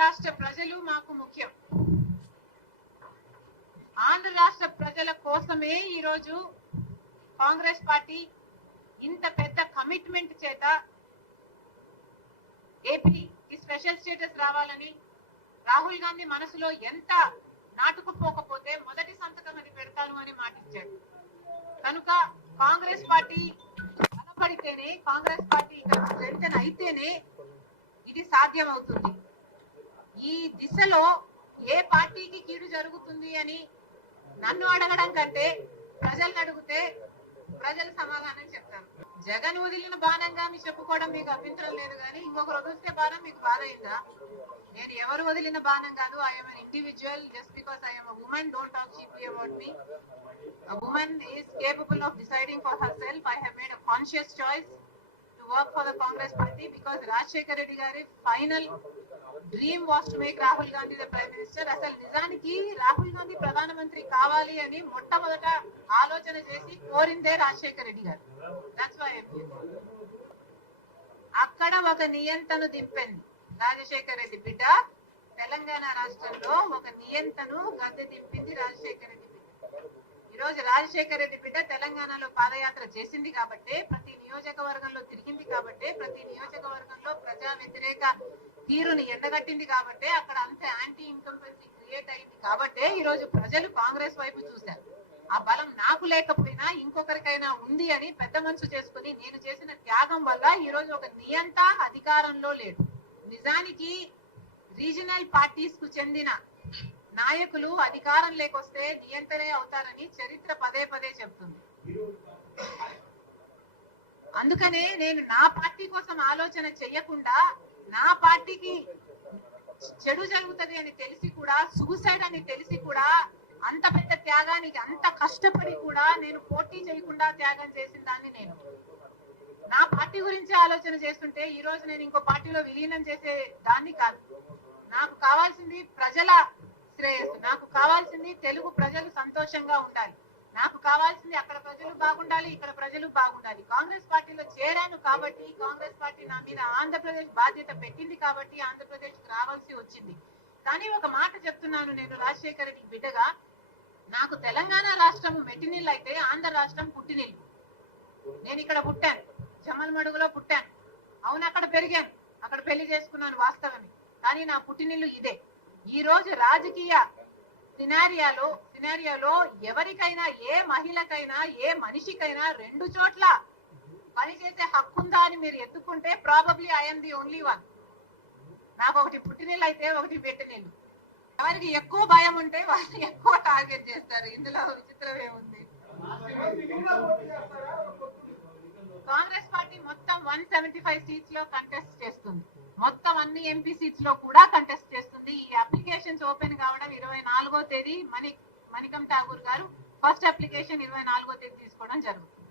రాష్ట్ర ప్రజలు మాకు ముఖ్యం. ఆంధ్ర రాష్ట్ర ప్రజల కోసమే ఈరోజు కాంగ్రెస్ పార్టీ ఇంత పెద్ద కమిట్మెంట్ చేత ఏపీకి స్పెషల్ స్టేటస్ రావాలని రాహుల్ గాంధీ మనసులో ఎంత నాటుకుపోకపోతే మొదటి సంతకం అని పెడతాను అని మాటిచ్చాడు. కనుక కాంగ్రెస్ పార్టీ బలపడితేనే, కాంగ్రెస్ పార్టీ స్ట్రెంథెన్ అయితేనే ఇది సాధ్యం అవుతుంది. ఈ దిశలో ఏ పార్టీకి కీడు జరుగుతుంది అని నన్ను అడగడం కంటే ప్రజలను అడిగితే ప్రజలు సమాధానం చెప్తారు. జగన్ వదిలిన బాణంగా మీ చెప్పుకోవడం మీకు అభ్యంతరం లేదు, కానీ ఇంకొకరు వదిలిస్తే బాణం మీకు బాధ అయిందా? నేను ఎవరు వదిలిన బాణం కాదు. I'm an individual. Just because I am a woman, don't talk cheaply about me. A woman is capable of deciding for herself. I have made a conscious choice to work for the Congress party because Rajshekar Reddy gari final dream was to make Rahul Gandhi the prime minister. అసలు నిజానికి రాహుల్ గాంధీ ప్రధానమంత్రి కావాలి అని మొట్టమొదట ఆలోచన చేసి కోరిందే రాజశేఖర్ రెడ్డి గారు. That's why I'm here. అక్కడ ఒక నియంతను దింపింది రాజశేఖర్ రెడ్డి బిడ్డ. తెలంగాణ రాష్ట్రంలో ఒక నియంతను గద్దె దింపింది రాజశేఖర్ రెడ్డి బిడ్డ. ఈ రోజు రాజశేఖర్ రెడ్డి బిడ్డ తెలంగాణలో పాదయాత్ర చేసింది కాబట్టి, ప్రతి నియోజకవర్గంలో తిరిగింది కాబట్టి, ప్రతి నియోజకవర్గంలో ప్రజా వ్యతిరేక తీరుని ఎండగట్టింది కాబట్టి, అక్కడ అంత యాంటీ ఇన్కంపెన్సీ క్రియేట్ అయింది కాబట్టి ఈ రోజు ప్రజలు కాంగ్రెస్ వైపు చూశారు. ఆ బలం నాకు లేకపోయినా ఇంకొకరికైనా ఉంది అని పెద్ద మనసు చేసుకుని నేను చేసిన త్యాగం వల్ల ఈ రోజు ఒక నియంత అధికారంలో లేడు. నిజానికి రీజనల్ పార్టీస్ కు చెందిన నాయకులు అధికారం లేకొస్తే నియంత్రణే అవుతారని చరిత్ర పదే పదే చెప్తుంది. అందుకనే నేను నా పార్టీ కోసం ఆలోచన చెయ్యకుండా, నా పార్టీకి చెడు జరుగుతుంది అని తెలిసి కూడా, సూసైడ్ అని తెలిసి కూడా, అంత పెద్ద త్యాగానికి అంత కష్టపడి కూడా నేను పోటీ చేయకుండా త్యాగం చేసిన దాన్ని నేను నా పార్టీ గురించి ఆలోచన చేస్తుంటే ఈ రోజు నేను ఇంకో పార్టీలో విలీనం చేసే దాన్ని కాదు. నాకు కావాల్సింది ప్రజల శ్రేయస్సు, నాకు కావాల్సింది తెలుగు ప్రజలు సంతోషంగా ఉండాలి, నాకు కావాల్సింది అక్కడ ప్రజలు బాగుండాలి, ఇక్కడ ప్రజలు బాగుండాలి. కాంగ్రెస్ పార్టీలో చేరాను కాబట్టి, కాంగ్రెస్ పార్టీ నా మీద ఆంధ్రప్రదేశ్ బాధ్యత పెట్టింది కాబట్టి ఆంధ్రప్రదేశ్ రావాల్సి వచ్చింది. కానీ ఒక మాట చెప్తున్నాను, నేను రాజశేఖర్ రెడ్డి బిడ్డగా, నాకు తెలంగాణ రాష్ట్రం మెట్టినిల్లు అయితే ఆంధ్ర రాష్ట్రం పుట్టినిల్లు. నేను ఇక్కడ పుట్టాను, జమ్మలమడుగులో పుట్టాను, అవును అక్కడ పెరిగాను, అక్కడ పెళ్లి చేసుకున్నాను వాస్తవమే, కానీ నా పుట్టినిల్లు ఇదే. ఈ రోజు రాజకీయ సినారియాలో ఎవరికైనా, ఏ మహిళకైనా, ఏ మనిషికైనా రెండు చోట్ల పనిచేసే హక్కుందా అని మీరు ఎత్తుకుంటే probably I'm the only one. నాకు ఒకటి పుట్టినిల్లు అయితే ఒకటి పెట్టినిల్లు. ఎవరికి ఎక్కువ భయం ఉంటే వాళ్ళు ఎక్కువ టార్గెట్ చేస్తారు. ఇందులో విచిత్రం ఏముంది? కాంగ్రెస్ పార్టీ మొత్తం 175 సీట్స్ లో కంటెస్ట్ చేస్తుంది, మొత్తం అన్ని ఎంపీ సీట్స్ లో కూడా కంటెస్ట్ చేస్తుంది. ఈ అప్లికేషన్స్ ఓపెన్ కావడం 24వ తేదీ మణికం ఠాగూర్ గారు ఫస్ట్ అప్లికేషన్ 24వ తేదీ తీసుకోవడం జరుగుతుంది.